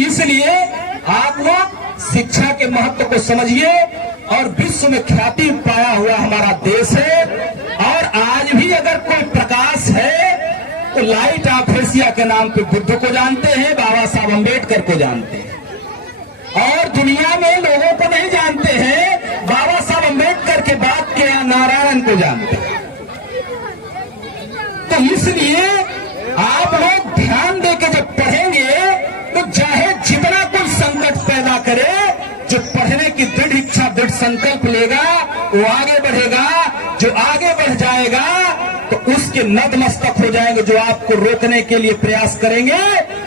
इसलिए आप लोग शिक्षा के महत्व को समझिए। और विश्व में ख्याति पाया हुआ हमारा देश है, और आज भी अगर कोई प्रकाश है तो लाइट ऑफ एशिया के नाम पे बुद्ध को जानते हैं, बाबा साहब अम्बेडकर को जानते हैं, और दुनिया में लोगों को नहीं जानते हैं, बाबा साहब अम्बेडकर के बाद के नारायण को जानते हैं। तो इसलिए आप लोग ध्यान देकर जब पढ़ेंगे तो चाहे जितना कोई संकट पैदा करे, जो पढ़ने की दृढ़ इच्छा दृढ़ संकल्प लेगा वो आगे बढ़ेगा। जो आगे बढ़ जाएगा तो उसके नतमस्तक हो जाएंगे। जो आपको रोकने के लिए प्रयास करेंगे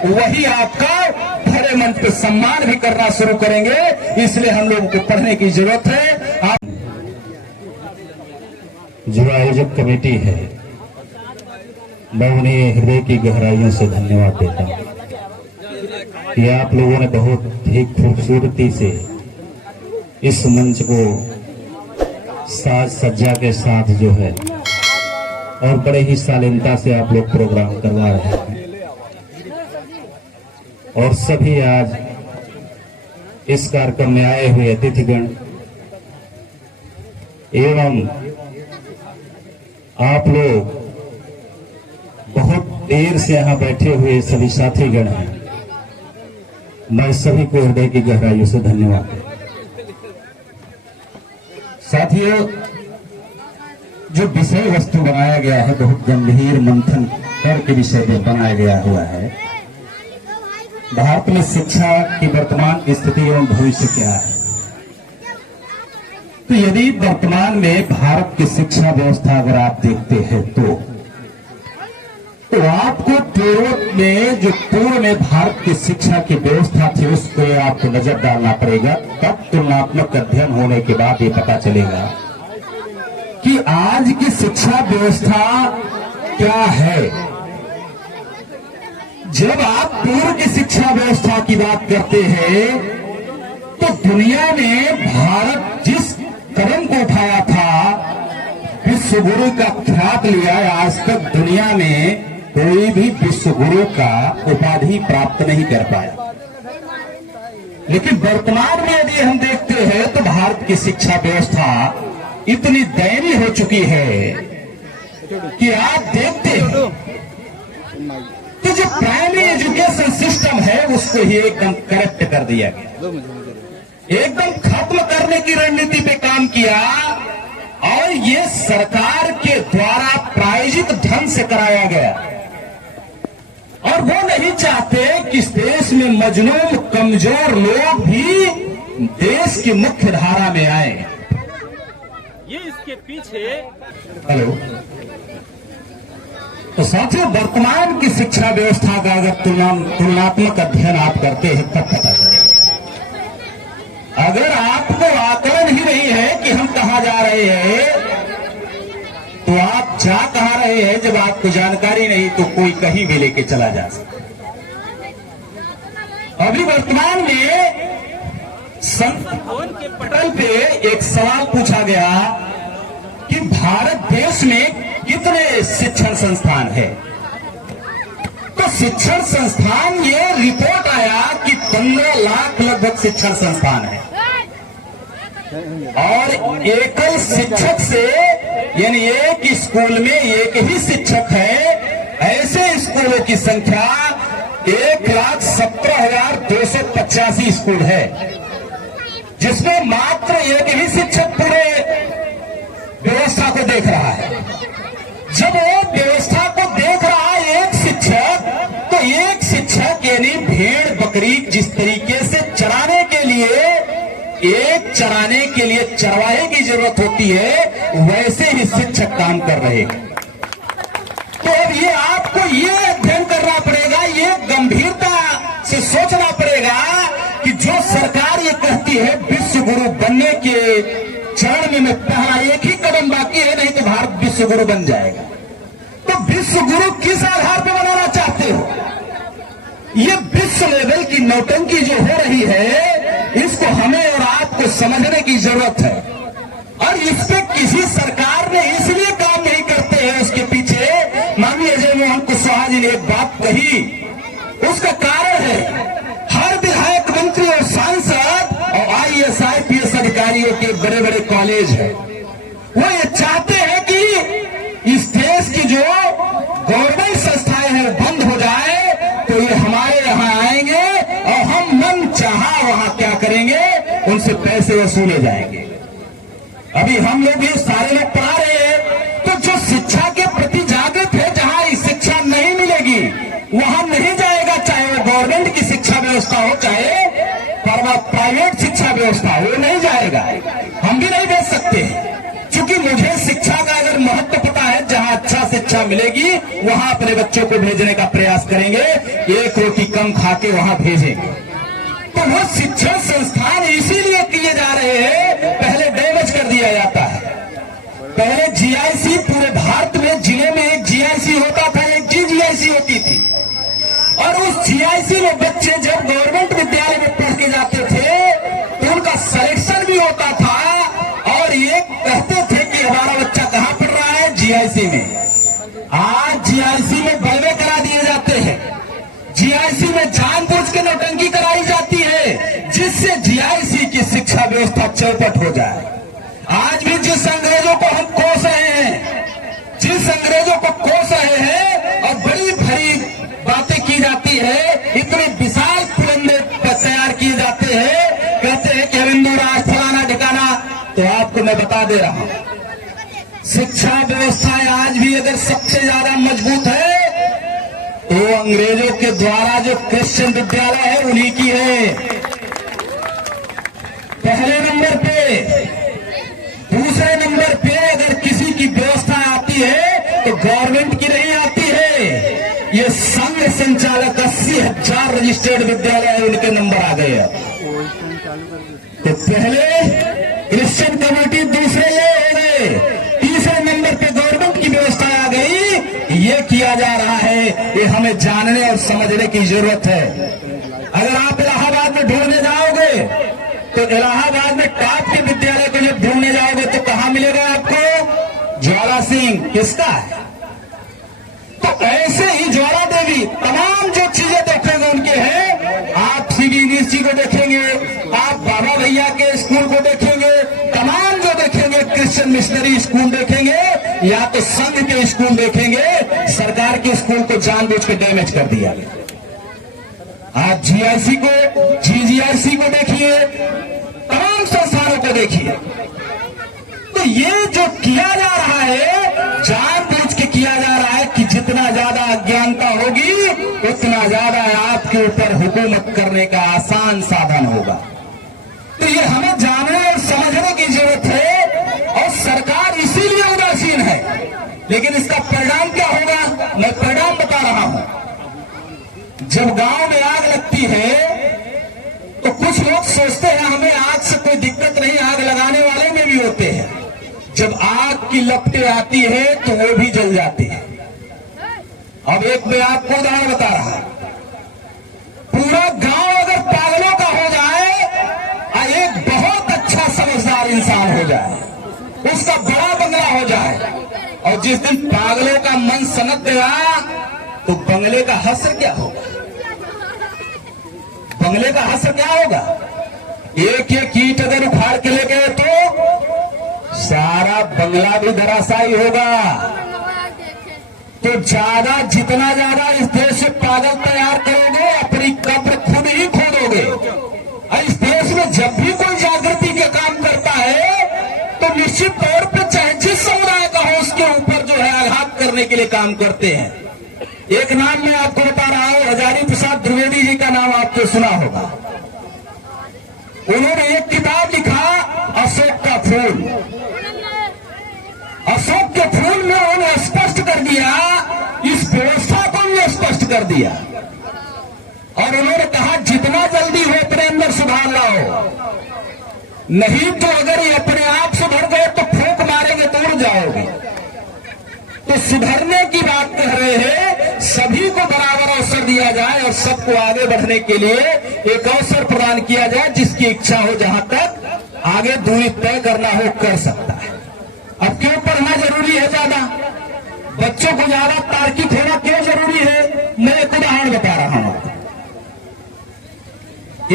वही आपका बड़े मन पे सम्मान भी करना शुरू करेंगे। इसलिए हम लोगों को पढ़ने की जरूरत है। जो आयोजक कमेटी है, मैं उन्हें हृदय की गहराइयों से धन्यवाद देता हूँ कि आप लोगों ने बहुत ही खूबसूरती से इस मंच को साज सज्जा के साथ जो है और बड़े ही शालीनता से आप लोग प्रोग्राम करवा रहे हैं। और सभी आज इस कार्यक्रम में आए हुए अतिथिगण एवं आप लोग बहुत देर से यहाँ बैठे हुए सभी साथीगण हैं, मैं सभी को हृदय की गहराइयों से धन्यवाद देता हूं। साथियों, जो विषय वस्तु बनाया गया है बहुत गंभीर मंथन करके विषय में बनाया गया हुआ है। भारत में शिक्षा की वर्तमान स्थिति एवं भविष्य क्या है। तो यदि वर्तमान में भारत की शिक्षा व्यवस्था अगर आप देखते हैं तो आपको पूर्व में भारत की शिक्षा की व्यवस्था थी उसको आपको नजर डालना पड़ेगा। तब तुलनात्मक अध्ययन होने के बाद ये पता चलेगा कि आज की शिक्षा व्यवस्था क्या है। जब आप पूर्व की शिक्षा व्यवस्था की बात करते हैं तो दुनिया में भारत जिस कदम को उठाया था, विश्व गुरु का ख्यात लिया, आज तक दुनिया में कोई भी विश्व गुरु का उपाधि प्राप्त नहीं कर पाया। लेकिन वर्तमान में यदि हम देखते हैं तो भारत की शिक्षा व्यवस्था इतनी दयनीय हो चुकी है कि आप देखते हैं कि जो प्राइमरी एजुकेशन सिस्टम है उसको ही एकदम करप्ट कर दिया गया, एकदम खत्म करने की रणनीति पे काम किया। और ये सरकार के द्वारा प्रायोजित ढंग से कराया गया। और वो नहीं चाहते कि इस देश में मजलूम कमजोर लोग भी देश की मुख्य धारा में आए। ये इसके पीछे हेलो। तो साथियों, वर्तमान की शिक्षा व्यवस्था का अगर तुलनात्मक अध्ययन आप करते हैं तब पता चलेगा। अगर आपको आकलन ही नहीं है कि हम कहां जा रहे हैं तो आप जा कहां रहे हैं। जब आपको जानकारी नहीं तो कोई कहीं भी लेके चला जा सकता। अभी वर्तमान में संत के पटल पे एक सवाल पूछा गया कि भारत देश में कितने शिक्षण संस्थान है। तो शिक्षण संस्थान, ये रिपोर्ट आया कि 15 लाख लगभग शिक्षण संस्थान है। और एकल शिक्षक से, यानी एक स्कूल में एक ही शिक्षक है, ऐसे स्कूलों की संख्या 1,17,285 स्कूल है, जिसमें मात्र एक ही शिक्षक पूरे व्यवस्था को देख रहा है। जब वो व्यवस्था को देख रहा है एक शिक्षक, तो एक शिक्षक यानी भेड़ बकरी जिस तरीके से चराने के लिए चरवाहे की जरूरत होती है, वैसे ही शिक्षक काम कर रहे हैं। तो अब ये आपको ये अध्ययन करना पड़ेगा, ये गंभीरता से सोचना पड़ेगा कि जो सरकार ये कहती है विश्व गुरु बनने के चरण में पहला एक ही कदम बाकी है, नहीं तो भारत विश्व गुरु बन जाएगा। तो विश्व गुरु किस आधार पर बनाना चाहते हो? ये विश्व लेवल की नौटंकी जो हो रही है, इसको हमें और आपको समझने की जरूरत है। और इस पे किसी सरकार ने इसलिए काम नहीं करते हैं, उसके पीछे माननीय अजय मोहन कुशवाहा जी ने एक बात कही, उसका कारण है हर बड़े बड़े कॉलेज हैं, वो ये चाहते हैं कि इस देश की जो गवर्नमेंट संस्थाएं हैं बंद हो जाए, तो ये हमारे यहाँ आएंगे और हम मन चाहा वहां क्या करेंगे, उनसे पैसे वसूले जाएंगे। अभी हम लोग ये सारे लोग पढ़ा रहे हैं, तो जो शिक्षा के प्रति जागृत है, जहां शिक्षा नहीं मिलेगी वहां नहीं जाएगा, चाहे वो गवर्नमेंट की शिक्षा व्यवस्था हो, चाहे प्राइवेट शिक्षा व्यवस्था हो, वो नहीं जाएगा। हम भी नहीं भेज सकते हैं, क्योंकि मुझे शिक्षा का अगर महत्व पता है, जहां अच्छा शिक्षा मिलेगी वहां अपने बच्चों को भेजने का प्रयास करेंगे, एक रोटी कम खा के वहां भेजेंगे। तो वो शिक्षण संस्थान इसीलिए किए जा रहे हैं, पहले डैमेज कर दिया जाता है। पहले जीआईसी पूरे भारत में जिले में एक जीआईसी होता था, एक जीजीआईसी होती थी, और उस जीआईसी में बच्चे जब गवर्नमेंट विद्यालय में पढ़ के जाते थे तो उनका सिलेक्शन भी होता था, और ये कहते थे कि हमारा बच्चा कहां पढ़ रहा है, जीआईसी में। आज जीआईसी में बलवे करा दिए जाते हैं, जीआईसी में जानबूझ के नौटंकी कराई जाती है, जिससे जीआईसी की शिक्षा व्यवस्था चौपट हो जाए। आज भी जिस अंग्रेजों को हम कोस रहे हैं, जिस अंग्रेजों को कोस रहे हैं और बड़ी भरी बातें की जाती है, इतने विशाल पुलंदे तैयार किए जाते हैं, कहते हैं कि हिंदू राष्ट्र फलाना ठिकाना, तो आपको मैं बता दे रहा हूं, शिक्षा व्यवस्था आज भी अगर सबसे ज्यादा मजबूत है तो अंग्रेजों के द्वारा जो क्रिश्चियन विद्यालय है उन्हीं की है, पहले नंबर पे। दूसरे नंबर पे अगर किसी की व्यवस्था आती है तो गवर्नमेंट की नहीं आती है, ये संघ संचालक 80,000 रजिस्टर्ड विद्यालय है, उनके नंबर आ गए। तो पहले क्रिश्चियन कम्युनिटी, दूसरे ये हो गए, तीसरे नंबर पे गवर्नमेंट की व्यवस्था आ गई। ये किया जा रहा है, ये हमें जानने और समझने की जरूरत है। अगर आप इलाहाबाद में ढूंढने जाओगे तो इलाहाबाद में टॉप के विद्यालय को जब ढूंढने जाओगे तो कहां मिलेगा आपको, ज्वाला सिंह किसका है। तो ऐसे ही ज्वाला देवी, तमाम जो चीजें देखेंगे उनके हैं। आप सीबीएसई जी को देखेंगे, आप बाबा भैया के स्कूल को देखेंगे, तमाम जो देखेंगे क्रिश्चियन मिशनरी स्कूल देखेंगे, या तो संघ के स्कूल देखेंगे, सरकार के स्कूल को जानबूझ के डैमेज कर दिया गया। आप जीआईसी को, जीजीआईसी को देखिए, तमाम संस्थानों को देखिए, तो ये जो किया जा रहा है जानबूझ के किया जा रहा है कि जितना ज्यादा अज्ञानता होगी उतना ज्यादा आपके ऊपर हुकूमत करने का आसान साधन होगा। तो ये हमें जानने और समझने की जरूरत है, और सरकार इसीलिए उदासीन है। लेकिन इसका परिणाम क्या होगा, मैं परिणाम बता रहा हूं। जब गांव में आग लगती है तो कुछ लोग सोचते हैं हमें आग से कोई दिक्कत नहीं, आग लगाने वाले में भी होते हैं। जब आग की लपटें आती है तो वो भी जल जाती है। अब एक मैं आपको उदाहरण बता रहा हूं, पूरा गांव अगर पागलों का हो जाए और एक बहुत अच्छा समझदार इंसान हो जाए, उसका बड़ा बंगला हो जाए, और जिस दिन पागलों का मन सनक गया तो बंगले का हश्र क्या होगा, बंगले का हश्र क्या होगा। एक एक ईंट अगर उखाड़ के ले गए तो सारा बंगला भी धराशायी होगा। तो ज्यादा, जितना ज्यादा इस देश से पागल तैयार करोगे, अपनी कब्र खुद ही खोदोगे। और इस देश में जब भी कोई जागृति के काम करता है तो निश्चित तौर पर चाहे जिस समुदाय का हो उसके ऊपर जो है आघात करने के लिए काम करते हैं। एक नाम मैं आपको बता रहा हूं, हजारी प्रसाद द्विवेदी जी का नाम आपने सुना होगा। उन्होंने एक किताब लिखा, अशोक का फूल। अशोक के फूल में उन्होंने स्पष्ट कर दिया, इस व्यवस्था को उन्होंने स्पष्ट कर दिया, और उन्होंने कहा जितना जल्दी हो अपने अंदर सुधार लाओ, नहीं तो अगर ये अपने आप सुधर गए तो फूंक मारेंगे तो उड़ जाओगे। तो सुधरने की बात कह रहे हैं, सभी को बराबर अवसर दिया जाए और सबको आगे बढ़ने के लिए एक अवसर प्रदान किया जाए। जिसकी इच्छा हो जहां तक आगे दूरी तय करना हो कर सकता है। अब क्यों पढ़ना जरूरी है ज्यादा, बच्चों को ज्यादा तार्किक होना क्यों जरूरी है, मैं एक उदाहरण बता रहा हूं।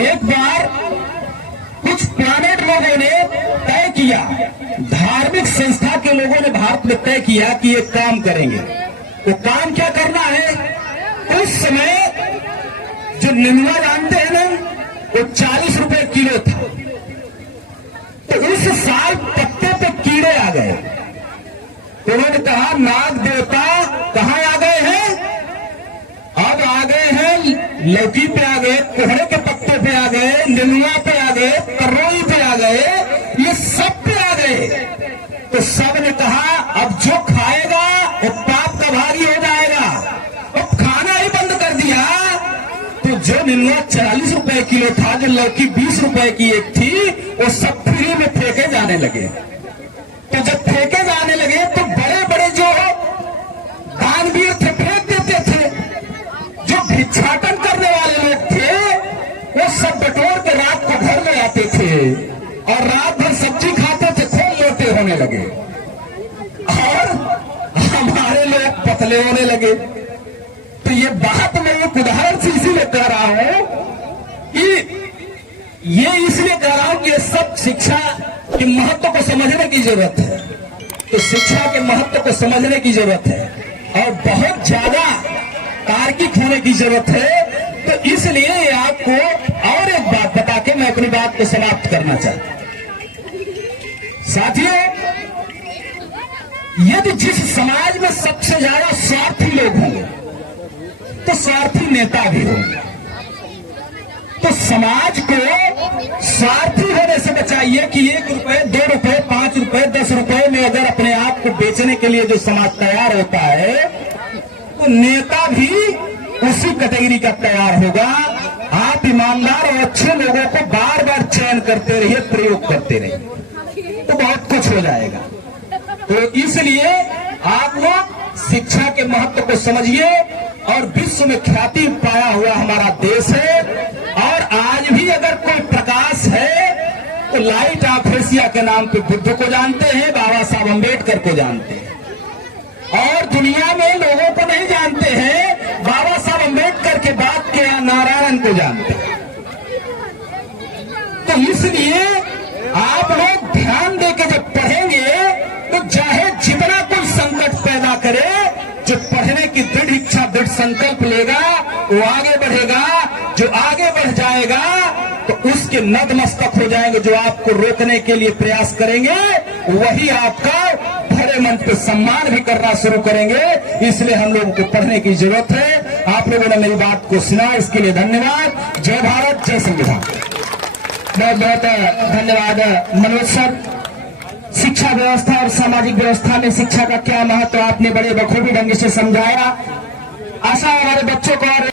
एक बार कुछ प्लानेट लोगों ने तय किया किया, धार्मिक संस्था के लोगों ने भारत में तय किया कि ये काम करेंगे। वो काम क्या करना है? उस समय जो निनुआ जानते हैं ना, वो 40 रुपए किलो था। तो उस साल पत्ते पे कीड़े आ गए। उन्होंने कहा नाग देवता कहां आ गए हैं? अब आ गए हैं लौकी पे आ गए, कोहड़े के पत्ते पे आ गए, निनुआ पे आ गए, तरोई पे आ गए, ये सब पे आ गए। तो सब ने कहा अब जो खाएगा वो पाप का भागी हो जाएगा। अब खाना ही बंद कर दिया। तो जो निनुआ 40 रुपए किलो था, जो लौकी 20 रुपए की एक थी, वो सब फ्री में फेंके जाने लगे। तो जब फेंके जाने लगे तो बड़े बड़े जो दानवीर थे फेंक देते थे। जो भिक्षाटन करने वाले लोग थे वो सब बटोर के रात को घर में आते थे और रात भर सब्जी खाते थे, खूब मोटे होने लगे और हमारे लोग पतले होने लगे। तो ये बात मैं एक उदाहरण से इसीलिए कह रहा हूं कि ये इसलिए कह रहा हूं कि ये सब शिक्षा के महत्व को समझने की जरूरत है। तो शिक्षा के महत्व को समझने की जरूरत है और बहुत ज्यादा तार्किक होने की जरूरत है। तो इसलिए आपको और एक बात बता के मैं अपनी बात को समाप्त करना चाहता हूं। साथियों, यदि जिस समाज में सबसे ज्यादा स्वार्थी लोग होंगे तो स्वार्थी नेता भी होंगे। तो समाज को स्वार्थी होने से बचाइए कि 1 रुपए, 2 रुपए, 5 रुपए, 10 रुपए में अगर अपने आप को बेचने के लिए जो समाज तैयार होता है तो नेता भी उसी कैटेगरी का तैयार होगा। आप ईमानदार और अच्छे लोगों को बार बार चयन करते रहिए, प्रयोग करते रहिए, तो बहुत कुछ हो जाएगा। तो इसलिए आप लोग शिक्षा के महत्व को समझिए। और विश्व में ख्याति पाया हुआ हमारा देश है और आज भी अगर कोई प्रकाश है तो लाइट ऑफ एशिया के नाम पे बुद्ध को जानते हैं, बाबा साहब अम्बेडकर को जानते हैं और दुनिया में लोगों को नहीं जानते हैं। बाबा साहब अम्बेडकर के बाद के नारायण को जानते हैं। तो इसलिए आप लोग ध्यान देकर जब पढ़ेंगे तो चाहे जितना कोई संकट पैदा करे, जो पढ़ने की दृढ़ इच्छा, दृढ़ संकल्प लेगा वो आगे बढ़ेगा। जो आगे बढ़ जाएगा तो उसके नतमस्तक हो जाएंगे। जो आपको रोकने के लिए प्रयास करेंगे वही आपका भरे मन पे सम्मान भी करना शुरू करेंगे। इसलिए हम लोगों को पढ़ने की जरूरत है। आप लोगों ने मेरी बात को सुना, इसके लिए धन्यवाद। जय भारत, जय संविधान। बहुत बहुत धन्यवाद मनोज सर। शिक्षा व्यवस्था और सामाजिक व्यवस्था में शिक्षा का क्या महत्व आपने बड़े बखूबी ढंग से समझाया। आशा हमारे बच्चों को और